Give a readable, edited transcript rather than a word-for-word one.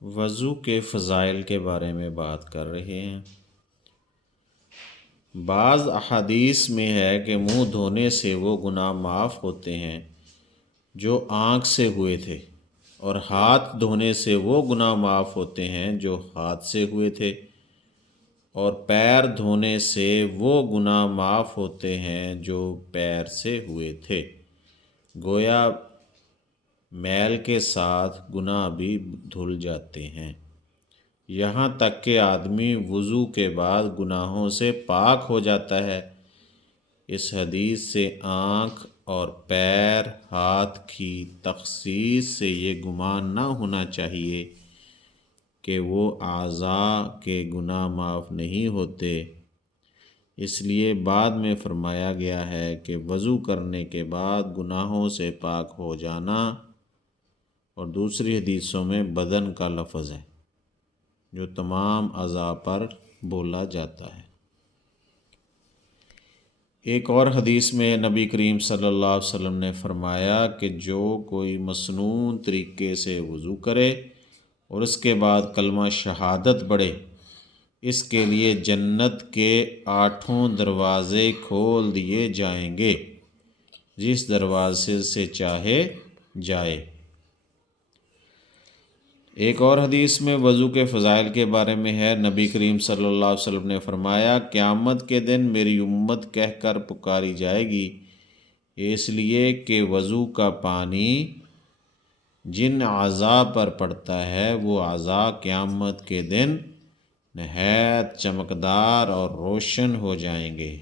وضو کے فضائل کے بارے میں بات کر رہے ہیں۔ بعض احادیث میں ہے کہ منہ دھونے سے وہ گناہ معاف ہوتے ہیں جو آنکھ سے ہوئے تھے، اور ہاتھ دھونے سے وہ گناہ معاف ہوتے ہیں جو ہاتھ سے ہوئے تھے، اور پیر دھونے سے وہ گناہ معاف ہوتے ہیں جو پیر سے ہوئے تھے۔ گویا میل کے ساتھ گناہ بھی دھل جاتے ہیں، یہاں تک کہ آدمی وضو کے بعد گناہوں سے پاک ہو جاتا ہے۔ اس حدیث سے آنکھ اور پیر، ہاتھ کی تخصیص سے یہ گمان نہ ہونا چاہیے کہ وہ اعضاء کے گناہ معاف نہیں ہوتے، اس لیے بعد میں فرمایا گیا ہے کہ وضو کرنے کے بعد گناہوں سے پاک ہو جانا، اور دوسری حدیثوں میں بدن کا لفظ ہے جو تمام اعضاء پر بولا جاتا ہے۔ ایک اور حدیث میں نبی کریم صلی اللہ علیہ وسلم نے فرمایا کہ جو کوئی مسنون طریقے سے وضو کرے اور اس کے بعد کلمہ شہادت پڑھے، اس کے لیے جنت کے 8 دروازے کھول دیے جائیں گے، جس دروازے سے چاہے جائے۔ ایک اور حدیث میں وضو کے فضائل کے بارے میں ہے، نبی کریم صلی اللہ علیہ وسلم نے فرمایا، قیامت کے دن میری امت کہہ کر پکاری جائے گی، اس لیے کہ وضو کا پانی جن اعضاء پر پڑتا ہے وہ اعضاء قیامت کے دن نہایت چمکدار اور روشن ہو جائیں گے۔